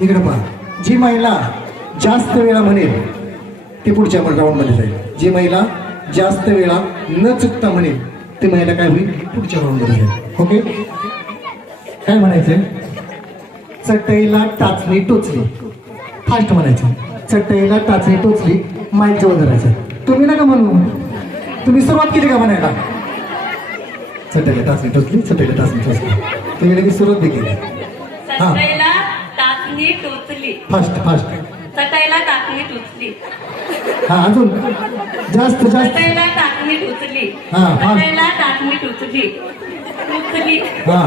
इकडे पहा, जी महिला जास्त वेळा म्हणेल ती पुढच्या राऊंडमध्ये जाईल. जी महिला जास्त वेळा न चुकता म्हणेल ती महिला काय होईल, पुढच्या राऊंडमध्ये जाईल. ओके, काय म्हणायचं? चटईला टाचणी टोचली. फास्ट म्हणायचं. चटईला टाचणी टोचली. माईक जवळ धरायचं. तुम्ही नका म्हणू, तुम्ही सुरुवात केली का म्हणायला? चटईला टाचणी टोचली, चटईला टाचणी टोचली. तुम्ही लगेच सुरुवात बी केली. हा, चटईला टाचणी टोचली. Fast fast. चटईला टाचणी टोचली. हा, अजून जास्त जास्त. चटईला टाचणी टोचली. हा, फास्ट. चटईला टाचणी टोचली. टोचली. हा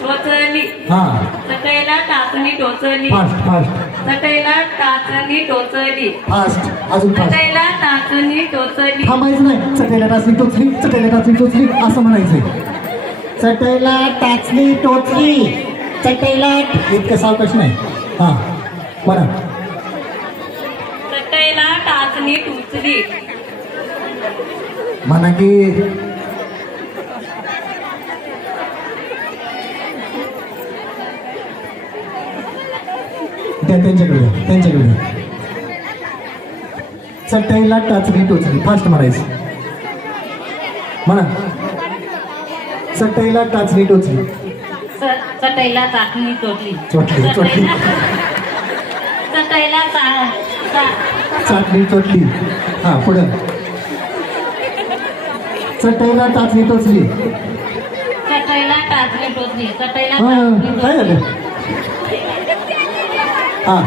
टोचली. हा, चटईला टाचणी टोचली. फास्ट फास्ट चटईला टाचणी टोचली. फास्ट. अजून फास्ट. चटईला टाचणी टोचली. थांबायचं नाही. चटईला टाचणी टोचली, चटईला टाचणी टोचली असं म्हणायचं. चटईला टाचणी टोचली, चटईला. इतकं सावकाश नाही. हा, म्हणा. चटईला टाचणी टोचली. म्हणा की त्यांच्याकडे त्यांच्याकडे. चटईला टाचणी टोचली. फास्ट म्हणायचं. म्हणा. चटईला टाचणी टोचली. चटईला टाचणी टोचली. चोटली चोटली. चटईला चाटणी चोटली. हा, पुढं. चटईला टाचणी टोचली. चटईला टाचणी टोचली. चटईला हा, टाचणी काय झालं? हा,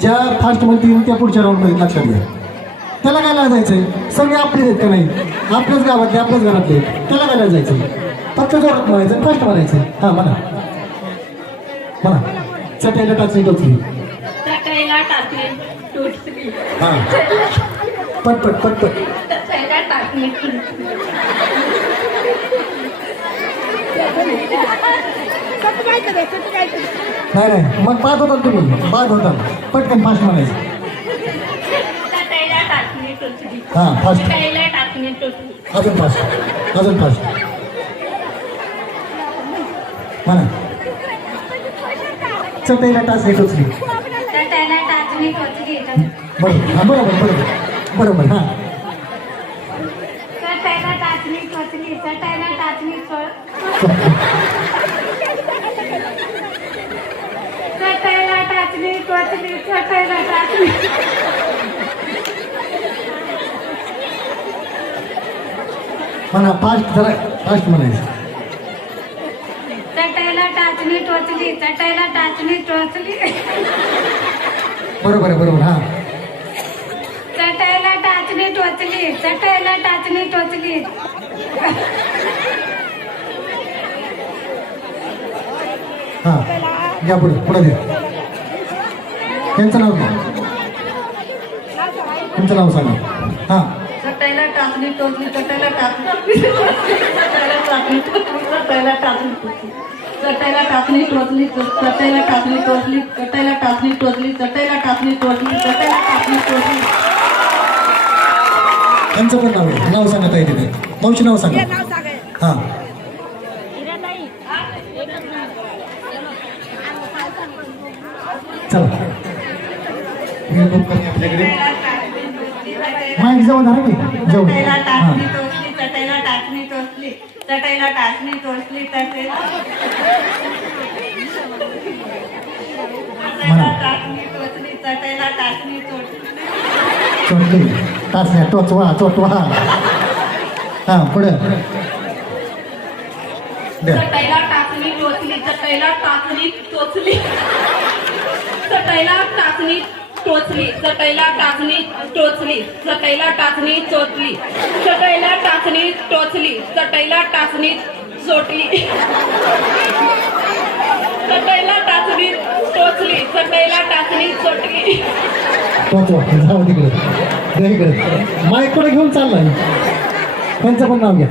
ज्या फास्ट म्हणतील त्या पुढच्या राऊंडमध्ये लक्षात घ्या. त्याला काय लाजायचंय? सगळे आपलेच आहेत का नाही? आपल्याच गावातले, आपल्याच घरातले. त्याला काय लाजायचं? फक्त जोरात म्हणायचं, फास्ट म्हणायचं. हा, म्हणा म्हणा. चटईला टाचणी टोचली. चटईला टाचणी टोचली. हा, पटपट पटपट. चटईला टाचणी टोचली. नाही नाही, मग बाद होता तुम्ही, बाद होता. पटकन फास्ट म्हणायचं. चटईला टाचणी टोचली. हा, फास्ट. चटईला टाचणी टोचली. अजून फास्ट, अजून फास्ट. म्हणा. चटईला टाचणी टोचली. चटईला टाचणी टोचली. बरोबर. हा, बरोबर बरोबर बरोबर. हा, चटईला टाचणी टोचली. चटईला टाचणी चटईला टाचणी टोचली. चटईला टाचणी. म्हणा. फास्ट जरा फास्ट म्हणायचं. चटईला टाचणी टोचली. चटईला टाचणी टोचली. बरोबर आहे, बरोबर. हा, चटईला टाचणी टोचली. चटईला टाचणी टोचली. हा, या पुढे पुढे द्या. त्यांचं नाव घ्या. तुमचं नाव सांगा. हा, चटईला टाचणी टोचली. चटईला टाचणी चटईला टाचणी चटईला टाचणी चटईला टाचणी टोचली. चटईला टाचणी टोचली. चटईला टाचणी टोचली. चटईला टाचणी टोचली. चटईला टाचणी टोचली. त्यांचं पण नाव आहे. नाव सांगा ताई तिथे. मावशी नाव सांगा. हा, चला. आपल्याकडे माईक जवळ धरा की जवळ. चटईला हा, टाचणी टोचली. चटईला टाचणी टोचली. चटईला टाचणी टोचली. चटईला टाचणी टोचली. चटईला टाचणी टोचली. चोटली. टाचण्या टोचवा चोटवा. हा, पुढे द्या. चटईला टाचणी टोचली. चटईला टाचणी टोचली. चटईला टाचणी टोचली. चटईला टाचणी टोचली. चटईला टाचणी चोचली. चटईला टाचणी टोचली. चटईला टाचणी चोटली. चटईला टाचणी टोचली. चटईला टाचणी चोटली. टोचवा. जाऊ तिकडे. द्या इकडे. माईक पुढे घेऊन चाललाय. त्यांचं पण नाव घ्या.